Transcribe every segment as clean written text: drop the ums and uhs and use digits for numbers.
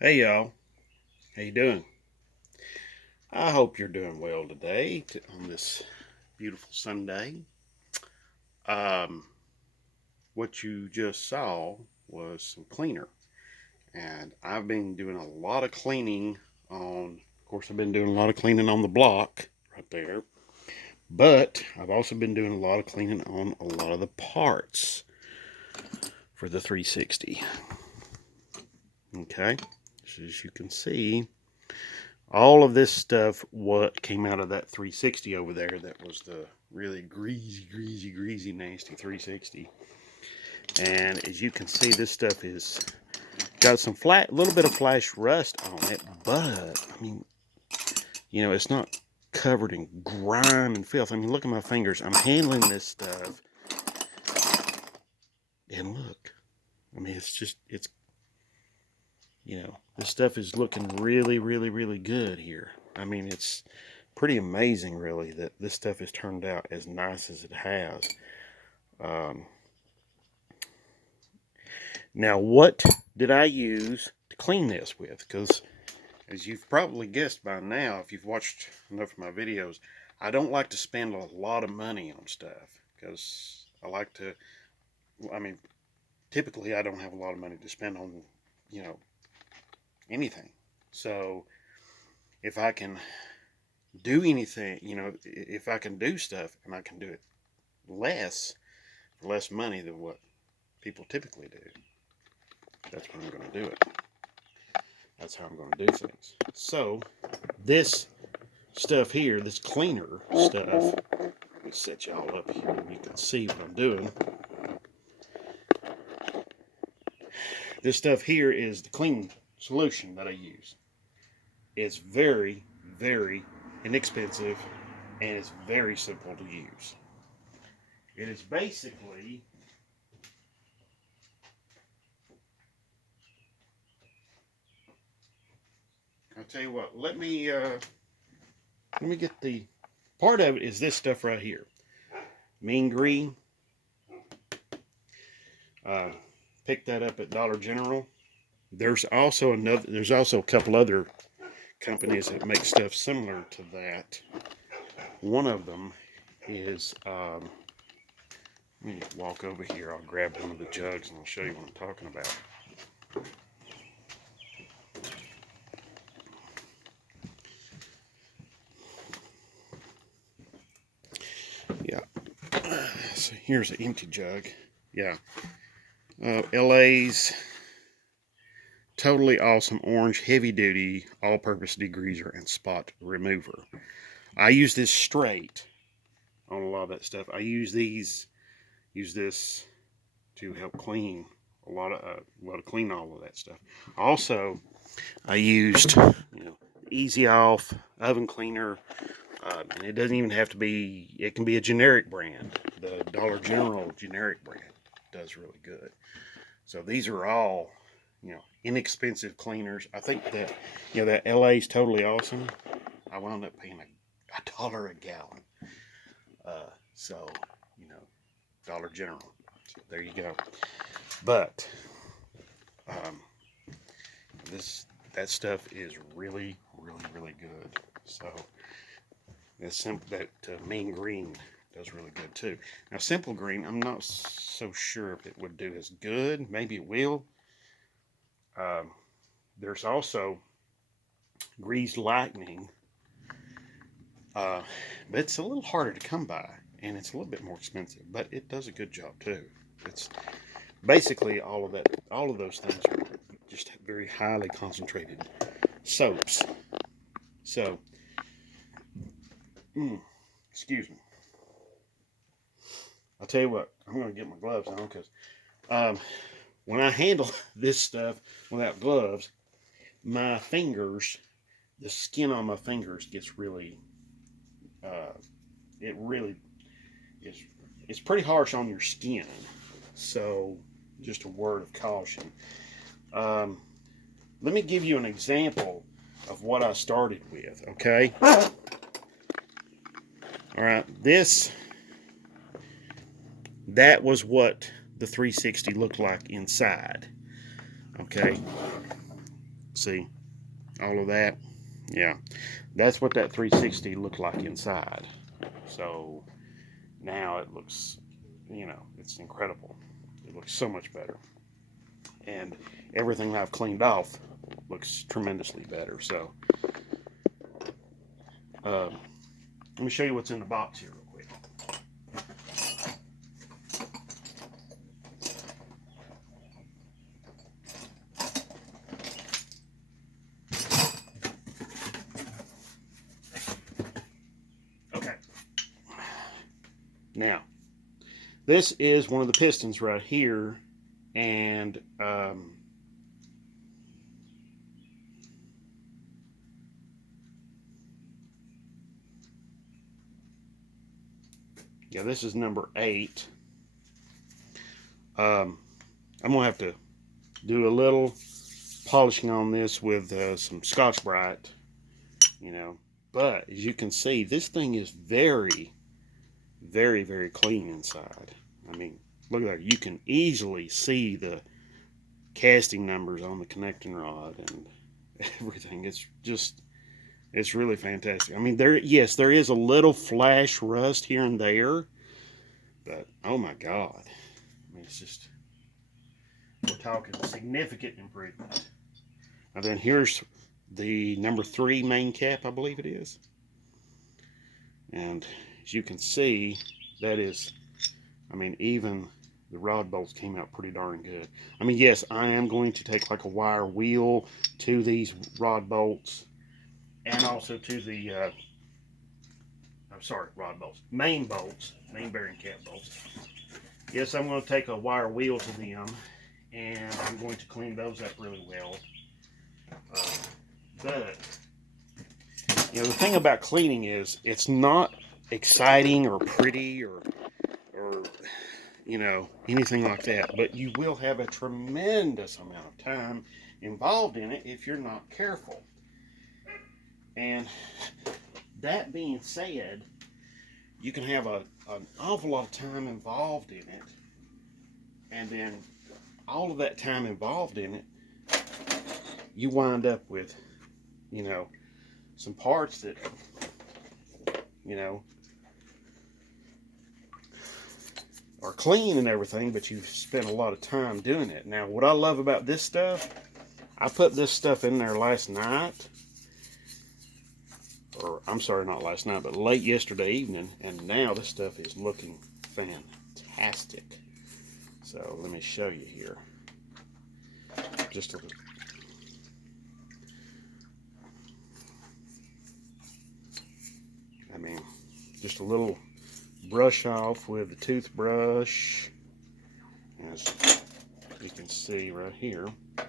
Hey y'all, how you doing? I hope you're doing well today on this beautiful Sunday. Um, what you just saw was some cleaner, and I've been doing a lot of cleaning on. Of course, I've been doing a lot of cleaning on the block right there, but I've also been doing a lot of cleaning on a lot of the parts for the 360. Okay, so as you can see, all of this stuff what came out of that 360 over there that was the really greasy nasty 360. And as you can see, this stuff is got some flat little bit of flash rust on it, but I mean, it's not covered in grime and filth. I mean, look at my fingers. I'm handling this stuff, and look, I mean, it's this stuff is looking really good here. I mean, it's pretty amazing, really, that this stuff has turned out as nice as it has. Um, Now, what did I use to clean this with? Because as you've probably guessed by now, if you've watched enough of my videos, I don't like to spend a lot of money on stuff because I like to, I mean, typically I don't have a lot of money to spend on, you know, anything. So if I can do anything, if I can do stuff and I can do it less, for less money than what people typically do, that's when I'm going to do it. That's how I'm going to do things. So this stuff here, this cleaner stuff, let me set y'all up here and you can see what I'm doing. This stuff here is the clean solution that I use. It's very inexpensive and it's very simple to use. It is basically, I'll tell you what, let me get the, part of it is this stuff right here. Mean Green, uh, picked that up at Dollar General. There's also a couple other companies that make stuff similar to that. One of them is, let me walk over here. I'll grab one of the jugs and I'll show you what I'm talking about. Yeah. So here's an empty jug. Yeah. LA's totally awesome orange heavy duty all purpose degreaser and spot remover. I use this straight on a lot of that stuff. I use this to help clean clean all of that stuff. Also, I used Easy Off oven cleaner, and it doesn't even have to be. It can be a generic brand. The Dollar General generic brand does really good. So these are all inexpensive cleaners. I think that that LA is totally awesome. I wound up paying $1 a gallon. So you know Dollar General. So there you go. But um, this that stuff is really good. So that Mean Green does really good too. Now Simple Green, I'm not so sure if it would do as good. Maybe it will. Um, there's also Greased Lightning, but it's a little harder to come by and it's a little bit more expensive. But it does a good job too. It's basically all of that. All of those things are just very highly concentrated soaps. So, excuse me. I'll tell you what. I'm going to get my gloves on because um, when I handle this stuff without gloves, my fingers, the skin on my fingers gets really, uh, it really is, it's pretty harsh on your skin. So, just a word of caution. Um, let me give you an example of what I started with, okay? All right, that was what the 360 looked like inside, okay? See all of that? Yeah, that's what that 360 looked like inside. So now it looks, it's incredible. It looks so much better. And everything I've cleaned off looks tremendously better. So let me show you what's in the box here real quick. Okay. Now, this is one of the pistons right here, and yeah, this is number 8. I'm gonna have to do a little polishing on this with some Scotch-Brite, but as you can see, this thing is very, very, very clean inside. I mean, look at that. You can easily see the casting numbers on the connecting rod and everything. It's really fantastic. I mean, there is a little flash rust here and there, but oh my God. I mean, we're talking significant improvement. And then here's the number 3 main cap, I believe it is. And as you can see, that is, I mean, even the rod bolts came out pretty darn good. I mean, yes, I am going to take like a wire wheel to these rod bolts and also to the, main bearing cap bolts. Yes, I'm going to take a wire wheel to them, and I'm going to clean those up really well. But, the thing about cleaning is it's not exciting or pretty or anything like that. But you will have a tremendous amount of time involved in it if you're not careful. And that being said, you can have an awful lot of time involved in it. And then all of that time involved in it, you wind up with, some parts that, are clean and everything, but you've spent a lot of time doing it. Now, what I love about this stuff, I put this stuff in there last night, or I'm sorry, not last night, but late yesterday evening, and now this stuff is looking fantastic. So let me show you here. Just a little. I mean, just a little brush off with the toothbrush, as you can see right here. I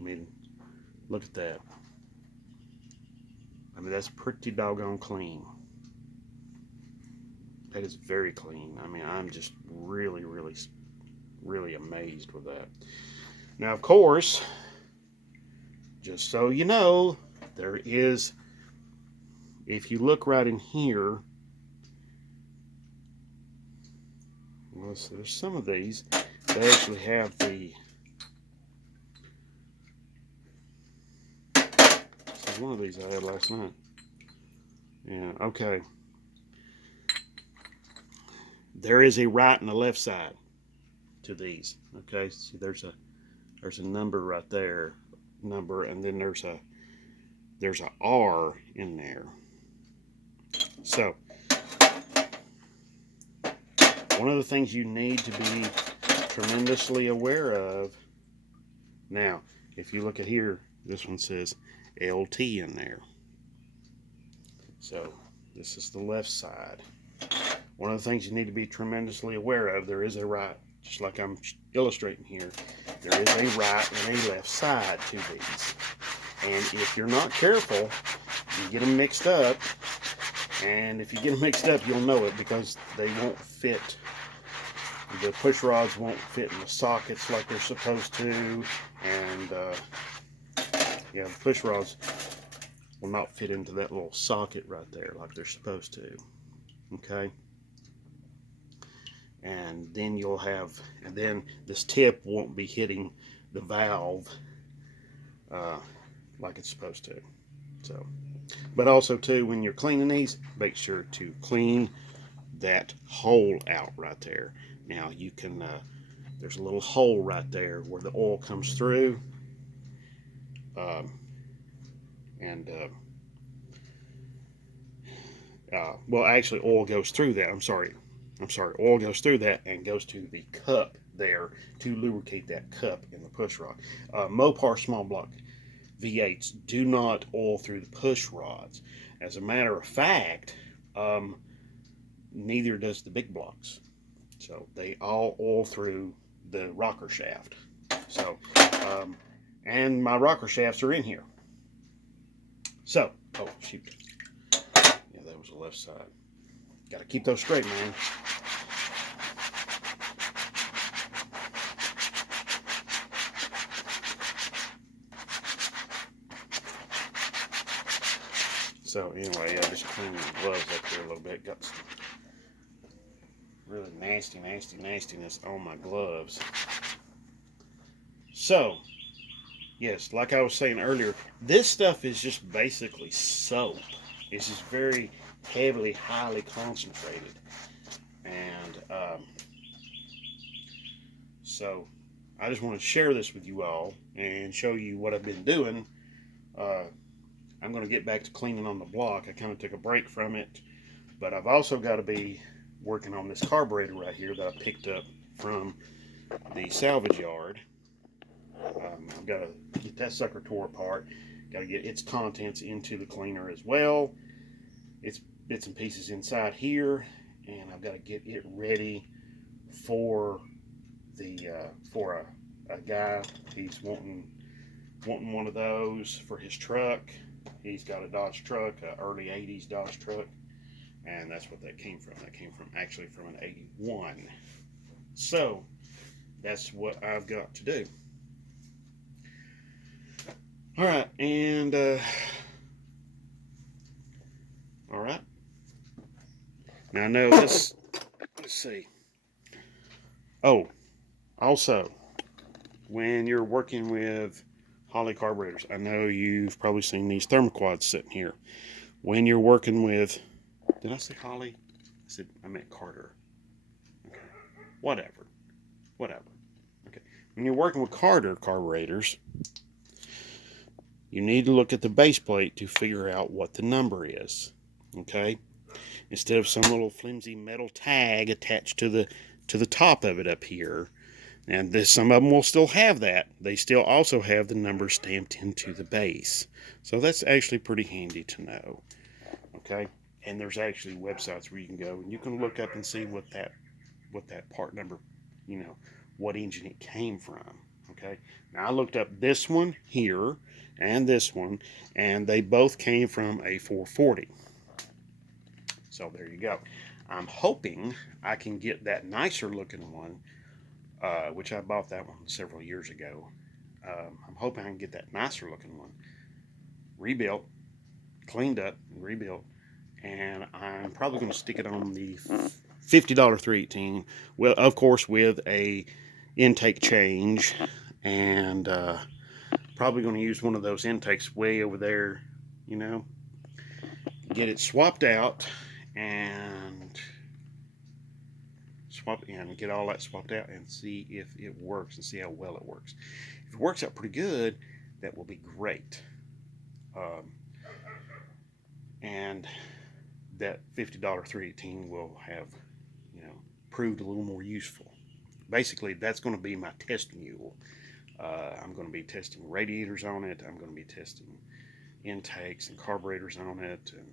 mean, look at that. I mean, that's pretty doggone clean. That is very clean. I mean, I'm just really, really, really amazed with that. Now, of course, just so you know, there is, if you look right in here, well, so there's some of these that actually have the, so one of these I had last night. Yeah, okay. There is a right and a left side to these. Okay, see, there's a number right there, and then there's a R in there. So one of the things you need to be tremendously aware of. Now, if you look at here, this one says LT in there. So this is the left side. One of the things you need to be tremendously aware of, there is a right, just like I'm illustrating here, there is a right and a left side to these. And if you're not careful, you get them mixed up. And if you get them mixed up, you'll know it, because they won't fit. The push rods won't fit in the sockets like they're supposed to. And yeah, the push rods will not fit into that little socket right there like they're supposed to. Okay? and then you'll have, and then this tip won't be hitting the valve uh, like it's supposed to. So, but also too, when you're cleaning these, make sure to clean that hole out right there. Now you can, there's a little hole right there where the oil comes through, um, and well, actually, oil goes through that. I'm sorry. Oil goes through that and goes to the cup there to lubricate that cup in the push rod. Mopar small block V8s do not oil through the push rods. As a matter of fact, neither does the big blocks. So they all oil through the rocker shaft. So, and my rocker shafts are in here. So, oh shoot, yeah, that was the left side. Got to keep those straight, man. So anyway, I just cleaned the gloves up here a little bit. Got some really nastiness on my gloves. So, yes, like I was saying earlier, this stuff is just basically soap. It's just very heavily, highly concentrated. And so I just want to share this with you all and show you what I've been doing. I'm going to get back to cleaning on the block. I kind of took a break from it, but I've also got to be working on this carburetor right here that I picked up from the salvage yard. I've got to get that sucker tore apart. Got to get its contents into the cleaner as well. It's bits and pieces inside here, and I've got to get it ready for the for a guy. He's wanting one of those for his truck. He's got a Dodge truck, an early 80s Dodge truck, and that's what that came from. That came from actually from an 81. So that's what I've got to do. All right, and all right. Now I know this. Let's see. Oh, also, when you're working with Holley carburetors, I know you've probably seen these thermoquads sitting here. When you're working with, did I say Holley? I meant Carter. Okay, whatever. Okay, when you're working with Carter carburetors, you need to look at the base plate to figure out what the number is. Okay, instead of some little flimsy metal tag attached to the top of it up here. And some of them will still have that. They still also have the number stamped into the base. So that's actually pretty handy to know. Okay? And there's actually websites where you can go and you can look up and see what that part number, what engine it came from. Okay? Now I looked up this one here and this one, and they both came from a 440. So there you go. I'm hoping I can get that nicer looking one, which I bought that one several years ago. I'm hoping I can get that nicer looking one rebuilt, cleaned up, and rebuilt. And I'm probably going to stick it on the $50 318. Well, of course, with a intake change, and probably going to use one of those intakes way over there, get it swapped out and get all that swapped out and see if it works and see how well it works. If it works out pretty good, that will be great. And that $50 318 will have, proved a little more useful. Basically, that's going to be my test mule. I'm going to be testing radiators on it. I'm going to be testing intakes and carburetors on it, and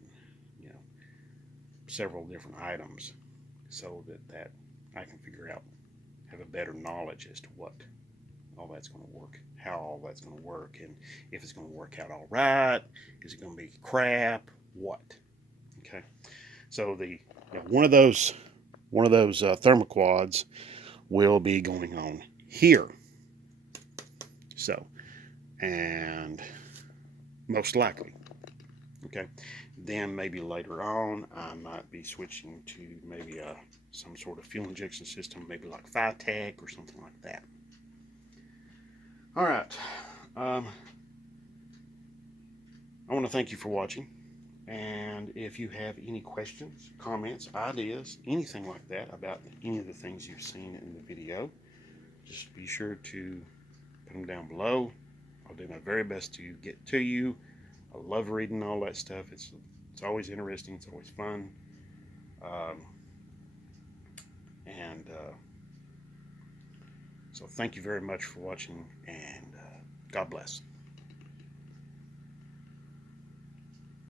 several different items, so that I can figure out, have a better knowledge as to what all that's going to work, how all that's going to work, and if it's going to work out all right. Is it going to be crap? What? Okay. So one of those thermoquads will be going on here. So, and most likely, okay. Then maybe later on, I might be switching to maybe a some sort of fuel injection system, maybe like Phytec or something like that. All right. I want to thank you for watching. And if you have any questions, comments, ideas, anything like that about any of the things you've seen in the video, just be sure to put them down below. I'll do my very best to get to you. I love reading all that stuff. It's always interesting. It's always fun. So thank you very much for watching, and God bless.